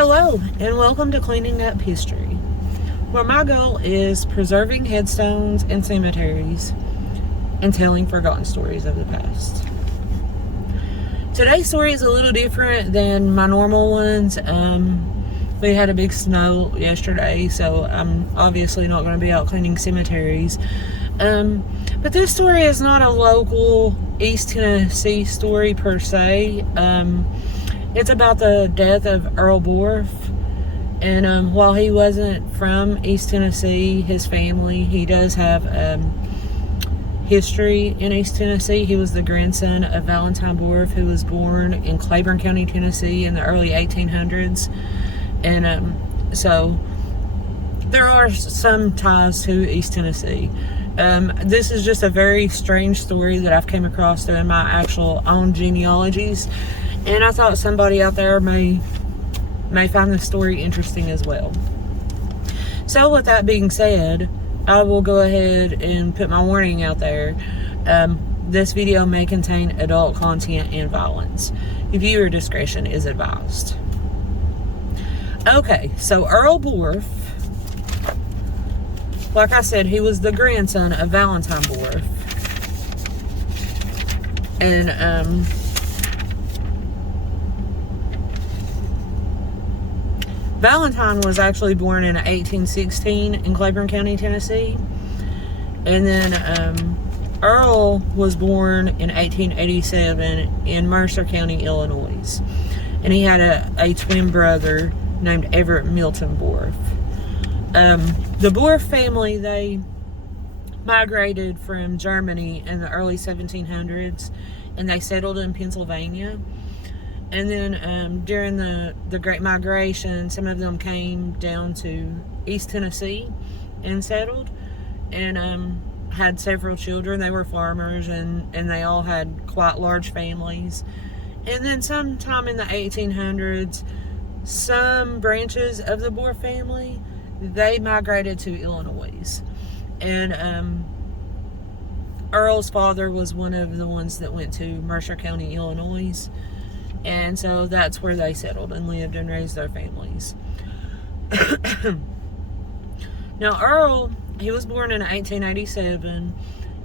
Hello, and welcome to Cleaning Up History, where my goal is preserving headstones and cemeteries and telling forgotten stories of the past. Today's story is a little different than my normal ones. We had a big snow yesterday, so I'm obviously not going to be out cleaning cemeteries. But this story is not a local East Tennessee story per se. It's about the death of Earl Boruff. And while he wasn't from East Tennessee, his family, he does have history in East Tennessee. He was the grandson of Valentine Boruff, who was born in Claiborne County, Tennessee in the early 1800s. And so there are some ties to East Tennessee. This is just a very strange story that I've came across in my actual own genealogies, and I thought somebody out there may find this story interesting as well. So with that being said, I will go ahead and put my warning out there. This video may contain adult content and violence. Viewer discretion is advised. Okay, so Earl Boruff, like I said, he was the grandson of Valentine Boruff. And Valentine was actually born in 1816 in Claiborne County, Tennessee. And then Earl was born in 1887 in Mercer County, Illinois. And he had a twin brother named Everett Milton Boruff. The Boruff family, they migrated from Germany in the early 1700s, and they settled in Pennsylvania. And then during the Great Migration, some of them came down to East Tennessee and settled, and had several children. They were farmers, and they all had quite large families. And then sometime in the 1800s, some branches of the Boruff family, they migrated to Illinois. And Earl's father was one of the ones that went to Mercer County, Illinois. And so that's where they settled and lived and raised their families. Now, Earl, he was born in 1887,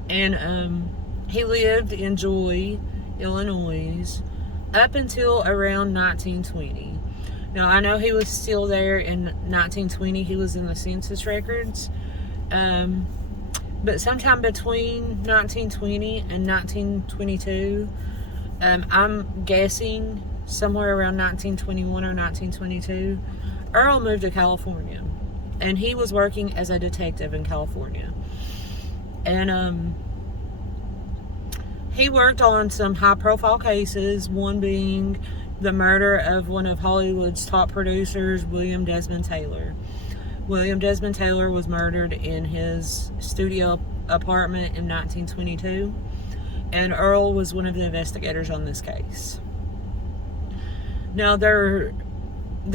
and he lived in Joy, Illinois, up until around 1920. Now, I know he was still there in 1920. He was in the census records. But sometime between 1920 and 1922, I'm guessing somewhere around 1921 or 1922, Earl moved to California. And he was working as a detective in California. And he worked on some high-profile cases, one being the murder of one of Hollywood's top producers, William Desmond Taylor. William Desmond Taylor was murdered in his studio apartment in 1922, and Earl was one of the investigators on this case. Now, there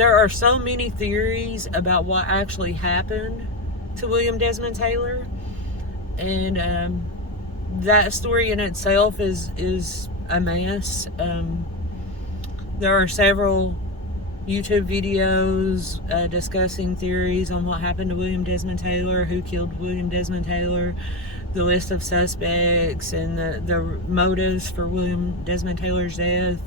are so many theories about what actually happened to William Desmond Taylor, and that story in itself is a mess. There are several YouTube videos discussing theories on what happened to William Desmond Taylor, who killed William Desmond Taylor, the list of suspects, and the motives for William Desmond Taylor's death.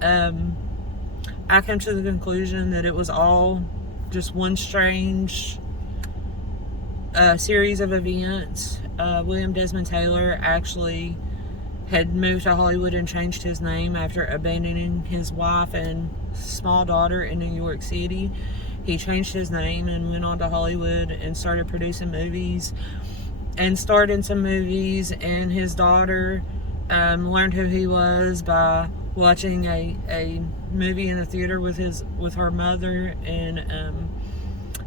I came to the conclusion that it was all just one strange series of events. William Desmond Taylor actually had moved to Hollywood and changed his name after abandoning his wife and small daughter in New York City. He changed his name and went on to Hollywood and started producing movies and starred in some movies. And his daughter learned who he was by watching a movie in the theater with her mother, and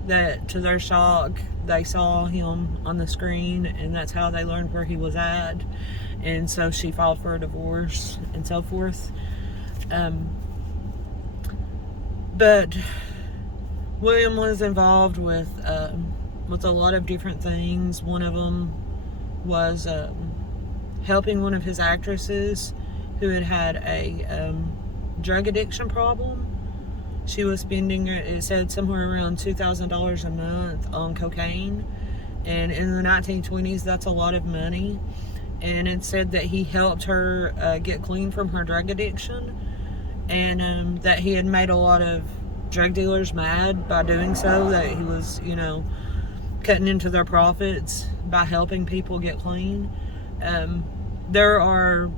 that, to their shock, they saw him on the screen, and that's how they learned where he was at. And so she filed for a divorce and so forth. But William was involved with a lot of different things. One of them was helping one of his actresses who had a drug addiction problem. She was spending, it said, somewhere around $2,000 a month on cocaine. And in the 1920s, that's a lot of money. And it said that he helped her get clean from her drug addiction. And that he had made a lot of drug dealers mad by doing so. That he was, cutting into their profits by helping people get clean. There are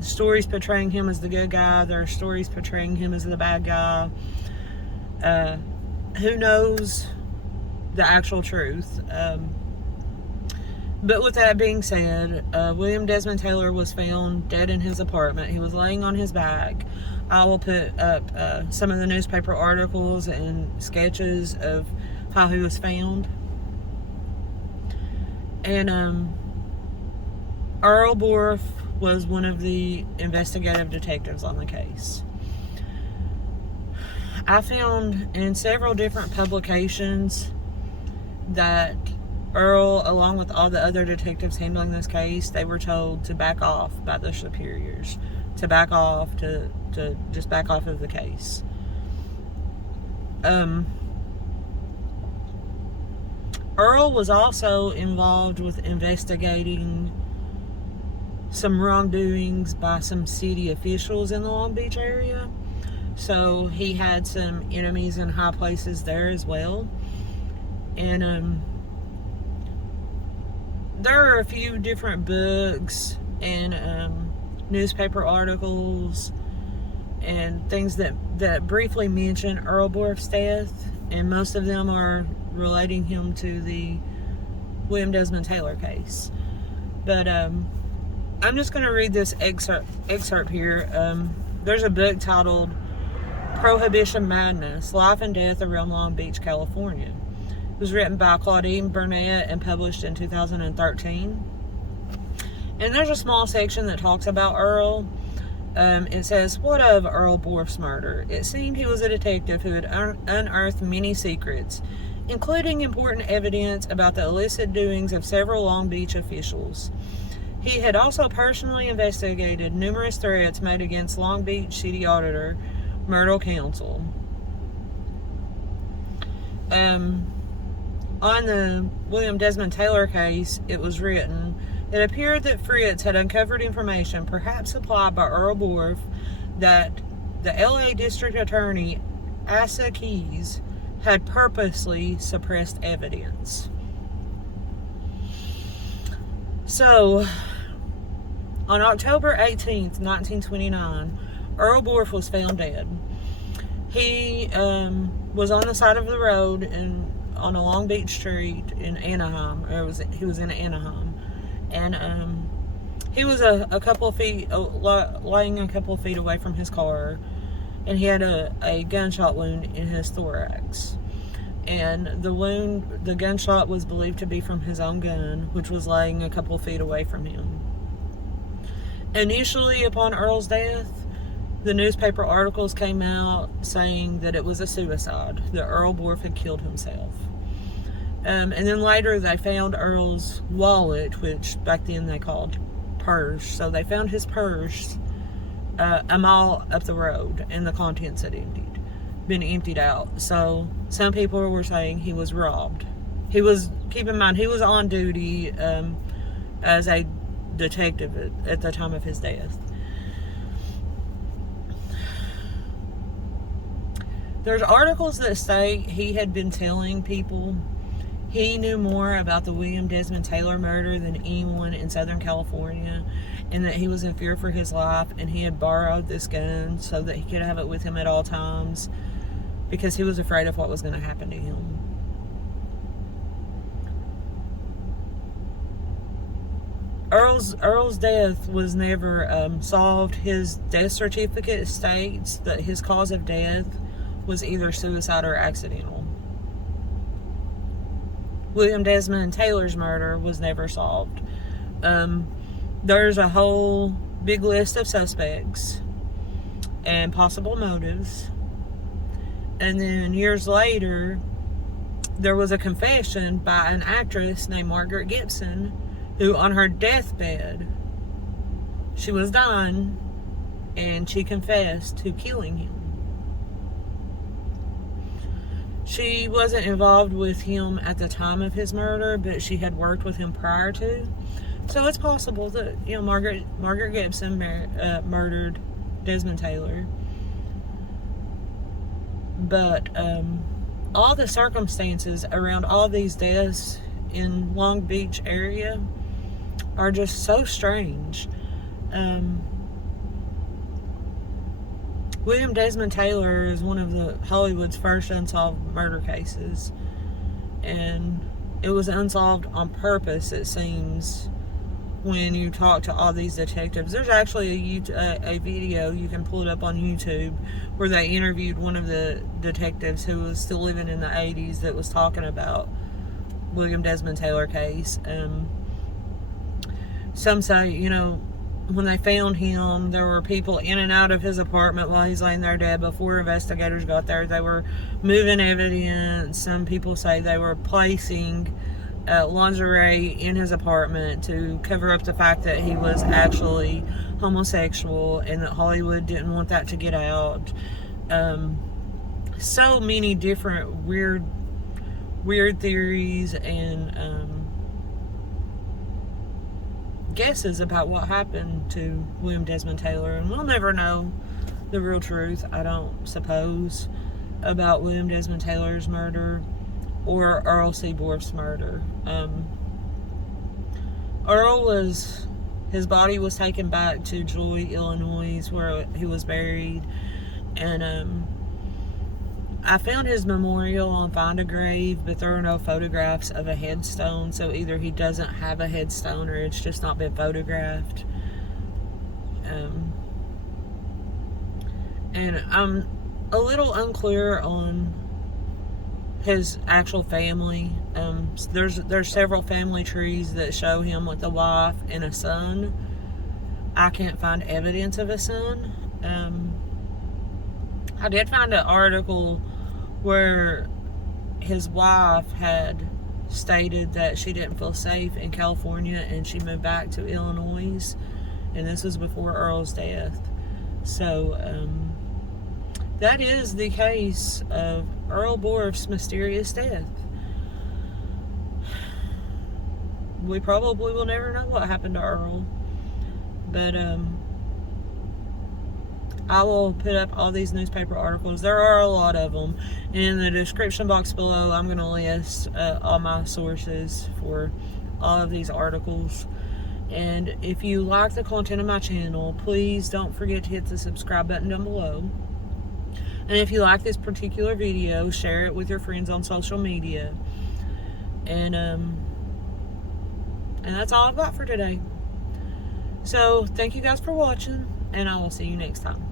stories portraying him as the good guy. There are stories portraying him as the bad guy. Who knows the actual truth? But with that being said, William Desmond Taylor was found dead in his apartment. He was laying on his back. I will put up some of the newspaper articles and sketches of how he was found. And Earl Boruff was one of the investigative detectives on the case. I found in several different publications that Earl, along with all the other detectives handling this case, they were told to back off by their superiors, to back off, to just back off of the case. Earl was also involved with investigating some wrongdoings by some city officials in the Long Beach area. So he had some enemies in high places there as well. And there are a few different books and newspaper articles and things that briefly mention Earl Boruff's death, and most of them are relating him to the William Desmond Taylor case. But I'm just going to read this excerpt here. There's a book titled Prohibition Madness, Life and Death Around Long Beach, California. It was written by Claudine Burnett and published in 2013. And there's a small section that talks about Earl. It says, "What of Earl Boruff's murder? It seemed he was a detective who had unearthed many secrets, including important evidence about the illicit doings of several Long Beach officials. He had also personally investigated numerous threats made against Long Beach City Auditor Myrtle Council." On the William Desmond Taylor case, it was written, "It appeared that Fritz had uncovered information, perhaps supplied by Earl Boruff, that the LA District Attorney, Asa Keys, had purposely suppressed evidence." So, on October 18th, 1929, Earl Boruff was found dead. He was on the side of the road on a Long Beach street in Anaheim. He was in Anaheim. And he was a couple of feet, laying a couple of feet away from his car. And he had a gunshot wound in his thorax. And the gunshot was believed to be from his own gun, which was laying a couple of feet away from him. Initially, upon Earl's death, the newspaper articles came out saying that it was a suicide, that Earl Boruff had killed himself. And then later they found Earl's wallet, which back then they called purse. So they found his purse a mile up the road, and the contents had been emptied out. So some people were saying he was robbed. Keep in mind, he was on duty as a detective at the time of his death. There's articles that state he had been telling people he knew more about the William Desmond Taylor murder than anyone in Southern California, and that he was in fear for his life, and he had borrowed this gun so that he could have it with him at all times because he was afraid of what was going to happen to him. Earl's death was never solved. His death certificate states that his cause of death was either suicide or accidental. William Desmond Taylor's murder was never solved. There's a whole big list of suspects and possible motives. And then years later, there was a confession by an actress named Margaret Gibson, who on her deathbed, she was dying, and she confessed to killing him. She wasn't involved with him at the time of his murder, but she had worked with him prior to. So it's possible that, you know, Margaret Gibson murdered Desmond Taylor. But all the circumstances around all these deaths in Long Beach area are just so strange. William Desmond Taylor is one of Hollywood's first unsolved murder cases, and it was unsolved on purpose, it seems, when you talk to all these detectives. There's actually a video, you can pull it up on YouTube, where they interviewed one of the detectives who was still living in the 80s that was talking about William Desmond Taylor case. Some say, you know, when they found him, there were people in and out of his apartment while he's laying there dead. Before investigators got there, they were moving evidence. Some people say they were placing lingerie in his apartment to cover up the fact that he was actually homosexual and that Hollywood didn't want that to get out. So many different weird theories and guesses about what happened to William Desmond Taylor, and we'll never know the real truth, I don't suppose, about William Desmond Taylor's murder or Earl C. Boruff's murder. His body was taken back to Joy, Illinois, where he was buried, and I found his memorial on Find a Grave, but there are no photographs of a headstone, so either he doesn't have a headstone or it's just not been photographed. And I'm a little unclear on his actual family. There's several family trees that show him with a wife and a son. I can't find evidence of a son. I did find an article where his wife had stated that she didn't feel safe in California and she moved back to Illinois, and this was before Earl's death. So that is the case of Earl Boruff's mysterious death. We probably will never know what happened to Earl, but I will put up all these newspaper articles. There are a lot of them. In the description box below, I'm going to list all my sources for all of these articles. And if you like the content of my channel, please don't forget to hit the subscribe button down below. And if you like this particular video, share it with your friends on social media. And that's all I've got for today. So, thank you guys for watching, and I will see you next time.